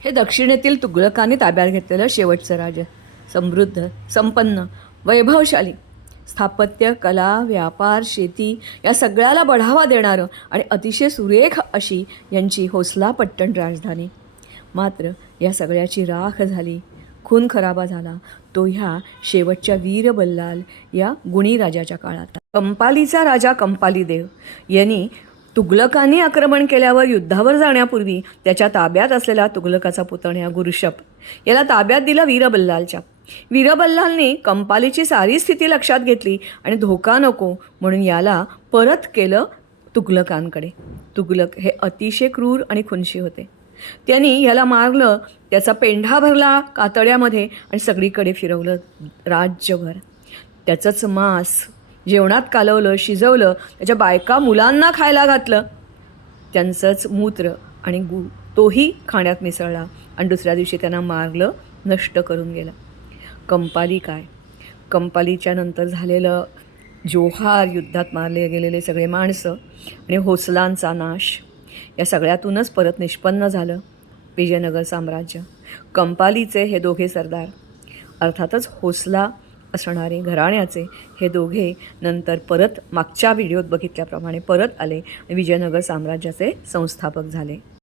हे दक्षिणेतील तुघलकांनी ताब्यात घेतलेलं शेवटचं राज्य. समृद्ध, संपन्न, वैभवशाली, स्थापत्य, कला, व्यापार, शेती या सगळ्याला बढावा देणारं आणि अतिशय सुरेख अशी यांची होसला पट्टण राजधानी. मात्र या सगळ्याची राख झाली, खून खराबा झाला तो ह्या शेवटच्या वीर बल्लाल या गुणी राजाच्या काळात. कंपालीचा राजा कंपाली देव यांनी तुघलकांनी आक्रमण केल्यावर युद्धावर जाण्यापूर्वी त्याच्या ताब्यात असलेला तुघलकाचा पुतण्या गुरशप याला ताब्यात दिला वीरबल्लालच्या. वीरबल्लालने कंपालीची सारी स्थिती लक्षात घेतली आणि धोका नको म्हणून याला परत केलं तुघलकांकडे. तुघलक हे अतिशय क्रूर आणि खुनशी होते. त्यांनी ह्याला मारलं, त्याचा पेंढा भरला कातड्यामध्ये आणि सगळीकडे फिरवलं राज्यभर. त्याचंच मांस जेवणात कालवलं, शिजवलं, त्याच्या बायका मुलांना खायला घातलं. त्यांचंच मूत्र आणि गूळ तोही खाण्यात मिसळला आणि दुसऱ्या दिवशी त्यांना मारलं, नष्ट करून गेलं. कंपाली काय, कंपालीच्या नंतर झालेलं जोहार, युद्धात मारले गेलेले सगळे माणसं आणि होसलांचा नाश या सगळ्यातूनच परत निष्पन्न झालं विजयनगर साम्राज्य. कंपालीचे हे दोघे सरदार, अर्थातच होसला असणारे घराण्याचे हे दोघे नंतर परत मागच्या व्हिडिओत बघितल्याप्रमाणे परत आले आणि विजयनगर साम्राज्याचे संस्थापक झाले.